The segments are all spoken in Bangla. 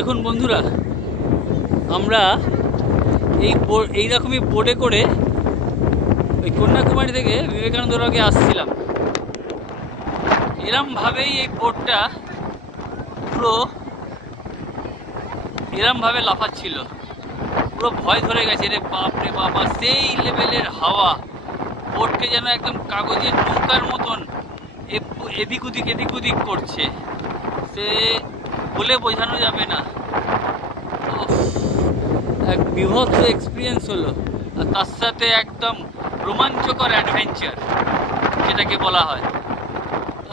দেখুন বন্ধুরা, আমরা এইরকমই বোটে করে ওই কন্যাকুমারী থেকে বিবেকানন্দ রকে আসছিলাম। এরমভাবেই এই বোটটা পুরো এরমভাবে লাফাচ্ছিল, পুরো ভয় ধরে গেছে। রে বাপ রে বাবা, সেই লেভেলের হাওয়া, বোটকে যেন একদম কাগজের নৌকার মতন এদিক ওদিক করছে, সে বলে বোঝানো যাবে না। এক বিভৎস এক্সপিরিয়েন্স হলো, আর তার সাথে একদম রোমাঞ্চকর অ্যাডভেঞ্চার যেটাকে বলা হয়।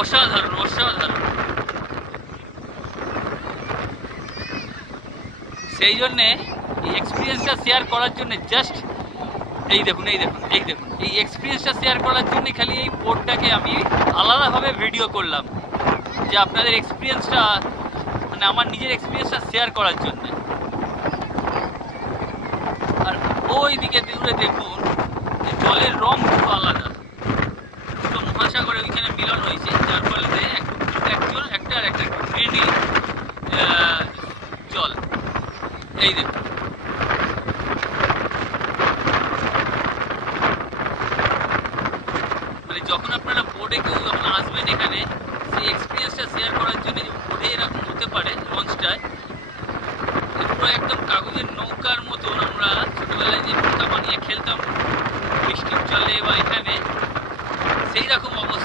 অসাধারণ অসাধারণ। সেই জন্যে এই এক্সপিরিয়েন্সটা শেয়ার করার জন্য জাস্ট এই দেখুন এই এক্সপিরিয়েন্সটা শেয়ার করার জন্য খালি এই বোটটাকে আমি আলাদাভাবে ভিডিও করলাম, যে আপনাদের এক্সপিরিয়েন্সটা, মানে আমার নিজের এক্সপিরিয়েন্সটা শেয়ার করার জন্য। আর ওই দিকে দূরে দেখুন জলের রং পুরো আলাদা, দুটো মহাসাগরে ওইখানে মিলন হয়েছে, যার ফলে একটা গ্রিনি জল। এই দেখুন, মানে যখন আপনারা বোর্ডে কেউ যখন আসবেন এখানে, সেই এক্সপিরিয়েন্সটা শেয়ার করার জন্য বোর্ডে এরকম হতে পারে লঞ্চটায়, পুরো একদম কাগজের নৌকার মতন। আমরা ছোটবেলায় যে নৌকা বানিয়ে খেলতাম বৃষ্টির জলে বা এখানে, সেই রকম অবস্থা।